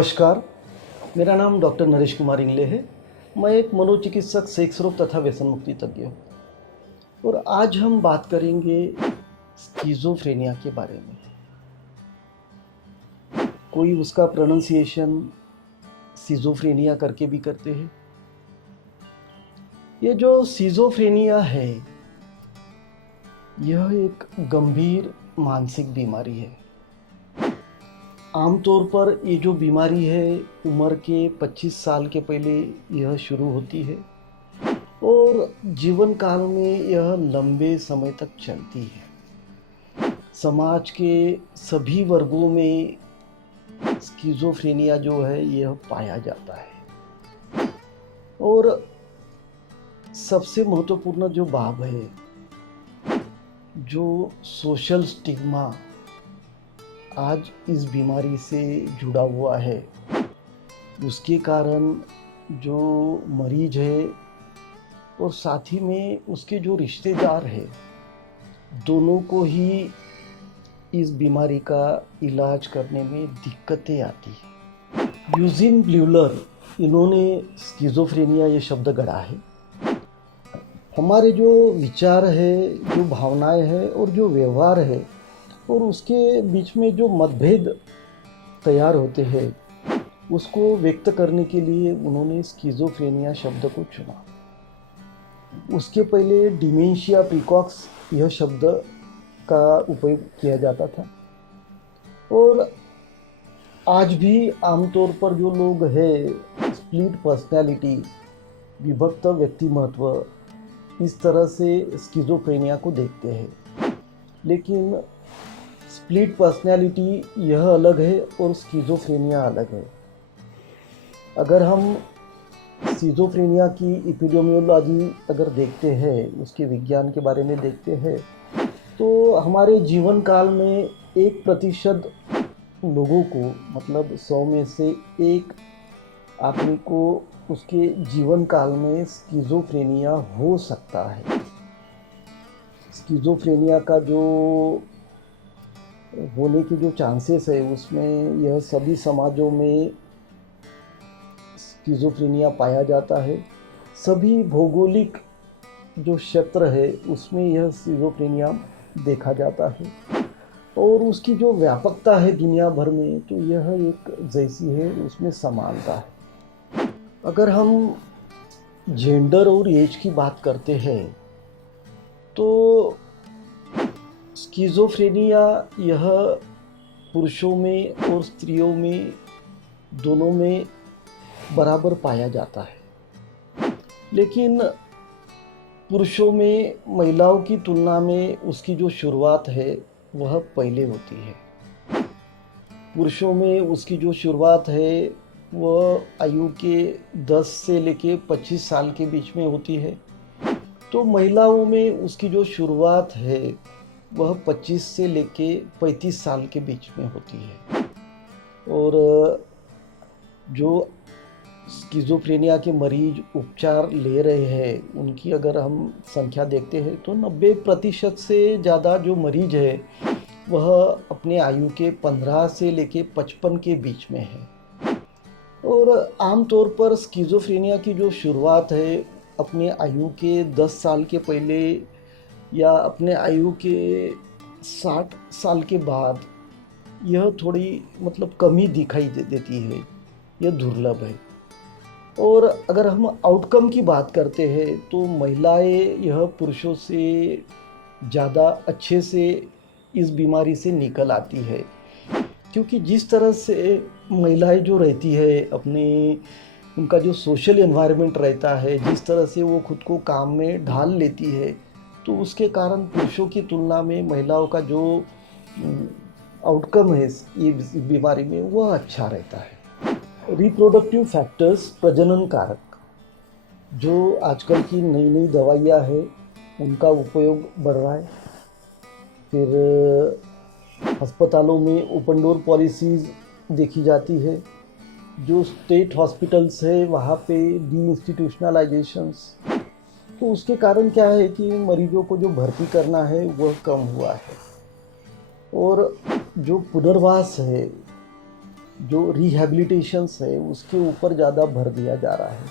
नमस्कार, मेरा नाम डॉक्टर नरेश कुमार इंगले है। मैं एक मनोचिकित्सक, सेक्स रोग तथा व्यसन मुक्ति तज्ञ हूँ और आज हम बात करेंगे स्किज़ोफ्रेनिया के बारे में। कोई उसका प्रोनाउंसिएशन सिज़ोफ्रेनिया करके भी करते हैं। ये जो सिज़ोफ्रेनिया है, यह एक गंभीर मानसिक बीमारी है। आमतौर पर ये जो बीमारी है उम्र के 25 साल के पहले यह शुरू होती है और जीवन काल में यह लंबे समय तक चलती है। समाज के सभी वर्गों में स्किज़ोफ्रेनिया जो है यह पाया जाता है और सबसे महत्वपूर्ण जो बात है, जो सोशल स्टिग्मा आज इस बीमारी से जुड़ा हुआ है, उसके कारण जो मरीज है और साथ ही में उसके जो रिश्तेदार है, दोनों को ही इस बीमारी का इलाज करने में दिक्कतें आती हैं। यूजीन ब्यूलर, इन्होंने स्किज़ोफ्रेनिया ये शब्द गढ़ा है। हमारे जो विचार है, जो भावनाएं हैं और जो व्यवहार है और उसके बीच में जो मतभेद तैयार होते हैं, उसको व्यक्त करने के लिए उन्होंने स्किज़ोफ्रेनिया शब्द को चुना। उसके पहले डिमेंशिया प्रीकॉक्स यह शब्द का उपयोग किया जाता था और आज भी आमतौर पर जो लोग हैं, स्प्लिट पर्सनैलिटी, विभक्त व्यक्तिमत्व, इस तरह से स्किज़ोफ्रेनिया को देखते हैं। लेकिन स्प्लिट पर्सनैलिटी यह अलग है और स्किज़ोफ्रेनिया अलग है। अगर हम स्किज़ोफ्रेनिया की एपिडेमियोलॉजी अगर देखते हैं, उसके विज्ञान के बारे में देखते हैं, तो हमारे जीवन काल में 1% लोगों को, मतलब 100 में से 1 आदमी को उसके जीवन काल में स्किज़ोफ्रेनिया हो सकता है। स्किज़ोफ्रेनिया का जो होने के जो चांसेस है, उसमें यह सभी समाजों में स्किज़ोफ्रेनिया पाया जाता है। सभी भौगोलिक जो क्षेत्र है उसमें यह स्किज़ोफ्रेनिया देखा जाता है और उसकी जो व्यापकता है दुनिया भर में, तो यह एक जैसी है, उसमें समानता है। अगर हम जेंडर और एज की बात करते हैं तो स्किज़ोफ्रेनिया यह पुरुषों में और स्त्रियों में दोनों में बराबर पाया जाता है। लेकिन पुरुषों में महिलाओं की तुलना में उसकी जो शुरुआत है वह पहले होती है। पुरुषों में उसकी जो शुरुआत है वह आयु के 10 से लेके 25 साल के बीच में होती है, तो महिलाओं में उसकी जो शुरुआत है वह 25 से लेके 35 साल के बीच में होती है। और जो स्किज़ोफ्रेनिया के मरीज उपचार ले रहे हैं, उनकी अगर हम संख्या देखते हैं तो 90% से ज़्यादा जो मरीज है वह अपने आयु के 15 से लेके 55 के बीच में है। और आमतौर पर स्किज़ोफ्रेनिया की जो शुरुआत है अपने आयु के 10 साल के पहले या अपने आयु के 60 साल के बाद यह थोड़ी मतलब कमी दिखाई देती है, यह दुर्लभ है। और अगर हम आउटकम की बात करते हैं तो महिलाएं यह पुरुषों से ज़्यादा अच्छे से इस बीमारी से निकल आती है, क्योंकि जिस तरह से महिलाएं जो रहती है अपने, उनका जो सोशल एनवायरनमेंट रहता है, जिस तरह से वो खुद को काम में ढाल लेती है, तो उसके कारण पुरुषों की तुलना में महिलाओं का जो आउटकम है ये बीमारी में वह अच्छा रहता है। रिप्रोडक्टिव फैक्टर्स, प्रजनन कारक, जो आजकल की नई नई दवाइयाँ हैं उनका उपयोग बढ़ रहा है। फिर अस्पतालों में ओपन डोर पॉलिसीज़ देखी जाती है। जो स्टेट हॉस्पिटल्स है वहाँ पे डी इंस्टीट्यूशनलाइजेशंस, तो उसके कारण क्या है कि मरीजों को जो भर्ती करना है वह कम हुआ है और जो पुनर्वास है जो रिहैबिलिटेशंस है उसके ऊपर ज़्यादा भर दिया जा रहा है,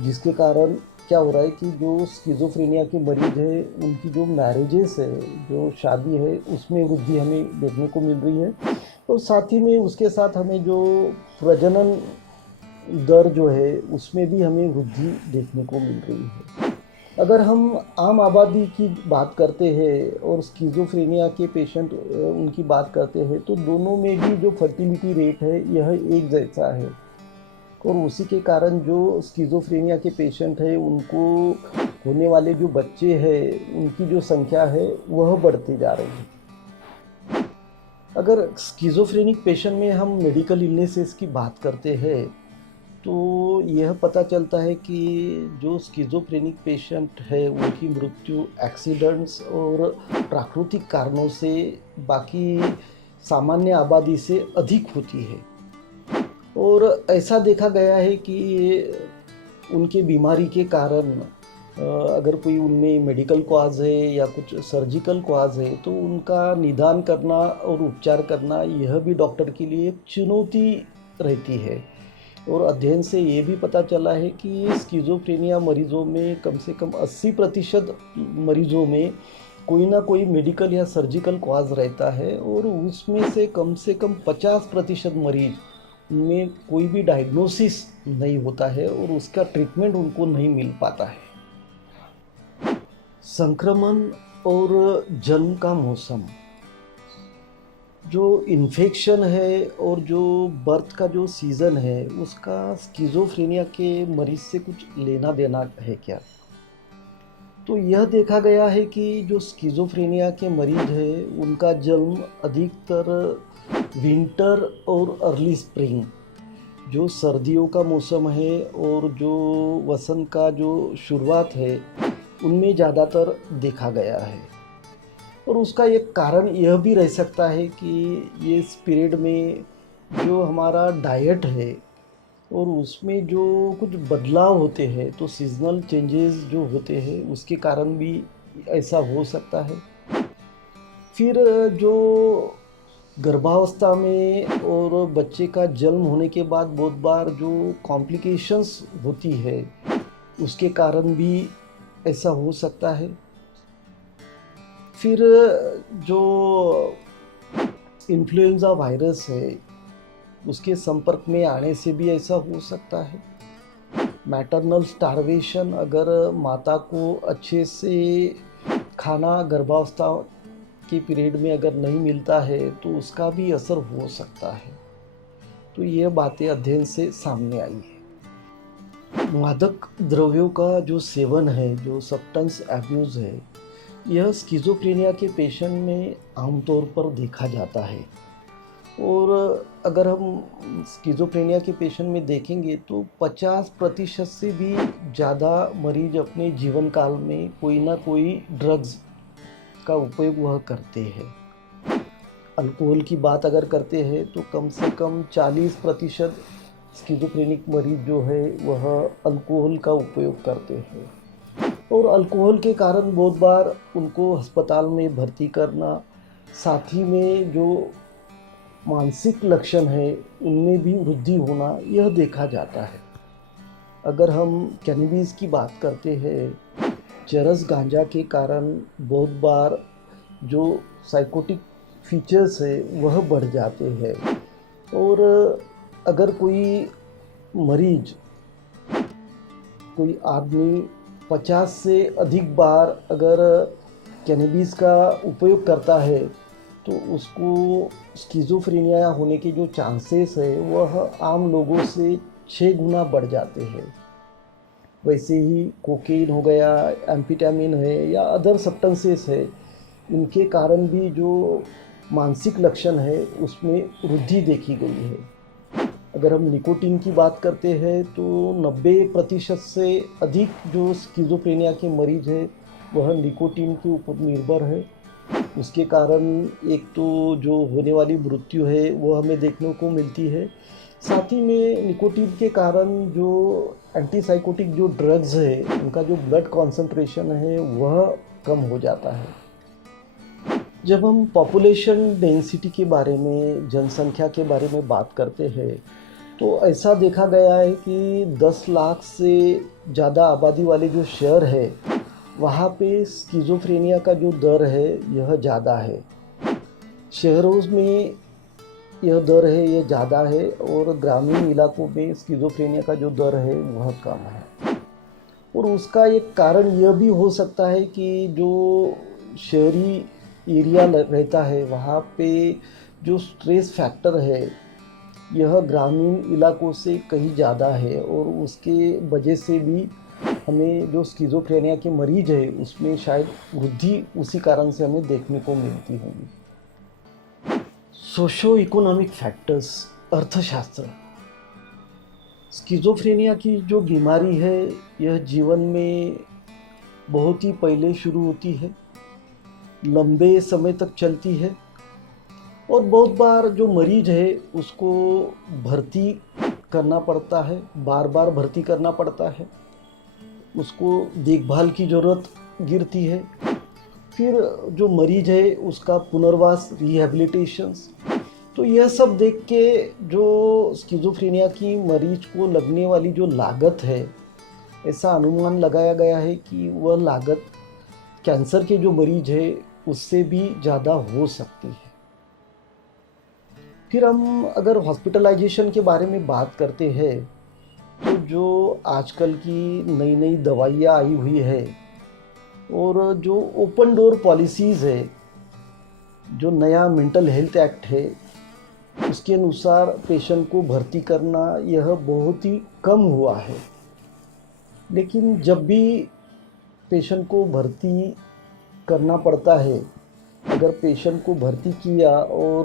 जिसके कारण क्या हो रहा है कि जो स्किज़ोफ्रेनिया के मरीज है उनकी जो मैरिजेस है, जो शादी है, उसमें वृद्धि हमें देखने को मिल रही है। और साथ ही में उसके साथ हमें जो प्रजनन दर जो है उसमें भी हमें वृद्धि देखने को मिल रही है। अगर हम आम आबादी की बात करते हैं और स्किज़ोफ्रेनिया के पेशेंट उनकी बात करते हैं, तो दोनों में भी जो फर्टिलिटी रेट है यह एक जैसा है। और उसी के कारण जो स्किज़ोफ्रेनिया के पेशेंट हैं उनको होने वाले जो बच्चे हैं उनकी जो संख्या है वह बढ़ती जा रही है। अगर स्किज़ोफ्रेनिक पेशेंट में हम मेडिकल इलनेसेस की बात करते हैं, तो यह पता चलता है कि जो स्किज़ोफ्रेनिक पेशेंट है उनकी मृत्यु एक्सीडेंट्स और प्राकृतिक कारणों से बाकी सामान्य आबादी से अधिक होती है। और ऐसा देखा गया है कि उनके बीमारी के कारण अगर कोई उनमें मेडिकल कॉज है या कुछ सर्जिकल कॉज है, तो उनका निदान करना और उपचार करना यह भी डॉक्टर के लिए एक चुनौती रहती है। और अध्ययन से ये भी पता चला है कि स्किज़ोफ्रेनिया मरीजों में कम से कम 80% मरीजों में कोई ना कोई मेडिकल या सर्जिकल कॉज रहता है, और उसमें से कम 50% मरीज में कोई भी डायग्नोसिस नहीं होता है और उसका ट्रीटमेंट उनको नहीं मिल पाता है। संक्रमण और जन्म का मौसम, जो इन्फेक्शन है और जो बर्थ का जो सीज़न है उसका स्किज़ोफ्रेनिया के मरीज से कुछ लेना देना है क्या? तो यह देखा गया है कि जो स्किज़ोफ्रेनिया के मरीज है उनका जन्म अधिकतर विंटर और अर्ली स्प्रिंग, जो सर्दियों का मौसम है और जो वसंत का जो शुरुआत है उनमें ज़्यादातर देखा गया है। और उसका एक कारण यह भी रह सकता है कि ये इस पीरियड में जो हमारा डाइट है और उसमें जो कुछ बदलाव होते हैं, तो सीजनल चेंजेस जो होते हैं उसके कारण भी ऐसा हो सकता है। फिर जो गर्भावस्था में और बच्चे का जन्म होने के बाद बहुत बार जो कॉम्प्लिकेशंस होती है उसके कारण भी ऐसा हो सकता है। फिर जो इन्फ्लुएंजा वायरस है उसके संपर्क में आने से भी ऐसा हो सकता है। मैटरनल स्टार्वेशन, अगर माता को अच्छे से खाना गर्भावस्था के पीरियड में अगर नहीं मिलता है तो उसका भी असर हो सकता है। तो ये बातें अध्ययन से सामने आई है। मादक द्रव्यों का जो सेवन है, जो सब्सटेंस एब्यूज़ है, यह स्किज़ोफ्रेनिया के पेशेंट में आमतौर पर देखा जाता है। और अगर हम स्किज़ोफ्रेनिया के पेशेंट में देखेंगे तो 50% से भी ज़्यादा मरीज अपने जीवन काल में कोई ना कोई ड्रग्स का उपयोग वह करते हैं। अल्कोहल की बात अगर करते हैं तो कम से कम 40% स्किज़ोफ्रेनिक मरीज जो है वह अल्कोहल का उपयोग करते हैं। और अल्कोहल के कारण बहुत बार उनको अस्पताल में भर्ती करना, साथ ही में जो मानसिक लक्षण है उनमें भी वृद्धि होना यह देखा जाता है। अगर हम कैनबिस की बात करते हैं, चरस गांजा के कारण बहुत बार जो साइकोटिक फीचर्स है वह बढ़ जाते हैं। और अगर कोई मरीज, कोई आदमी 50 से अधिक बार अगर कैनबिस का उपयोग करता है तो उसको स्किज़ोफ्रेनिया होने के जो चांसेस है वह आम लोगों से 6 गुना बढ़ जाते हैं। वैसे ही कोकेन हो गया, एम्फेटामिन है या अदर सब्सटेंसेस है, इनके कारण भी जो मानसिक लक्षण है उसमें वृद्धि देखी गई है। अगर हम निकोटीन की बात करते हैं तो 90% से अधिक जो स्किज़ोफ्रेनिया के मरीज है वह निकोटीन के ऊपर निर्भर है। उसके कारण एक तो जो होने वाली मृत्यु है वो हमें देखने को मिलती है। साथ ही में निकोटीन के कारण जो एंटीसाइकोटिक जो ड्रग्स है उनका जो ब्लड कॉन्सेंट्रेशन है वह कम हो जाता है। जब हम पॉपुलेशन डेंसिटी के बारे में, जनसंख्या के बारे में बात करते हैं, तो ऐसा देखा गया है कि 10 लाख से ज़्यादा आबादी वाले जो शहर है, वहाँ पे स्किज़ोफ्रेनिया का जो दर है, यह ज़्यादा है। शहरों में यह दर है, ये ज़्यादा है, और ग्रामीण इलाकों में स्किज़ोफ्रेनिया का जो दर है, वह कम है। और उसका एक कारण यह भी हो सकता है कि जो शहरी एरिया रहता है, वहाँ पे जो स्ट्रेस फैक्टर है, यह ग्रामीण इलाकों से कहीं ज़्यादा है, और उसके वजह से भी हमें जो स्किज़ोफ्रेनिया के मरीज है, उसमें शायद वृद्धि उसी कारण से हमें देखने को मिलती होगी। सोशो इकोनॉमिक फैक्टर्स, अर्थशास्त्र। स्किज़ोफ्रेनिया की जो बीमारी है, यह जीवन में बहुत ही पहले शुरू होती है, लंबे समय तक चलती है, और बहुत बार जो मरीज है उसको भर्ती करना पड़ता है, बार बार भर्ती करना पड़ता है, उसको देखभाल की ज़रूरत गिरती है। फिर जो मरीज है उसका पुनर्वास, रिहैबिलिटेशंस। तो यह सब देख के जो स्किज़ोफ्रेनिया की मरीज को लगने वाली जो लागत है, ऐसा अनुमान लगाया गया है कि वह लागत कैंसर के जो मरीज है उससे भी ज़्यादा हो सकती है। फिर हम अगर हॉस्पिटलाइजेशन के बारे में बात करते हैं, तो जो आजकल की नई नई दवाइयाँ आई हुई है, और जो ओपन डोर पॉलिसीज़ है, जो नया मेंटल हेल्थ एक्ट है, उसके अनुसार पेशेंट को भर्ती करना यह बहुत ही कम हुआ है। लेकिन जब भी पेशेंट को भर्ती करना पड़ता है, अगर पेशेंट को भर्ती किया और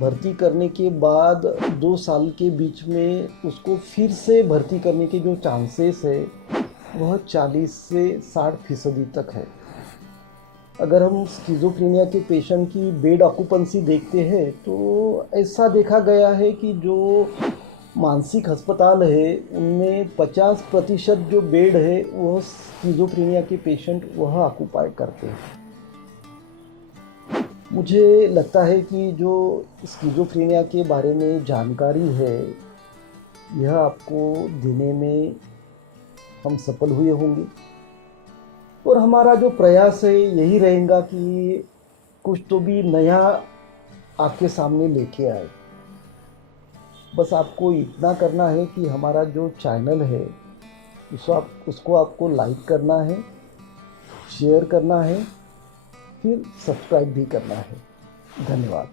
भर्ती करने के बाद 2 साल के बीच में उसको फिर से भर्ती करने के जो चांसेस है, वह 40 से 60% तक है। अगर हम स्किज़ोफ्रेनिया के पेशेंट की बेड ऑक्यूपेंसी देखते हैं, तो ऐसा देखा गया है कि जो मानसिक अस्पताल है, उनमें 50% जो बेड है, वह स्किज़ोफ्रेनिया के पेशेंट वह ऑक्यूपाई करते हैं। मुझे लगता है कि जो स्किज़ोफ्रेनिया के बारे में जानकारी है, यह आपको देने में हम सफल हुए होंगे, और हमारा जो प्रयास है यही रहेगा कि कुछ तो भी नया आपके सामने लेके आए। बस आपको इतना करना है कि हमारा जो चैनल है, उसको आपको लाइक करना है, शेयर करना है, फिर सब्सक्राइब भी करना है। धन्यवाद।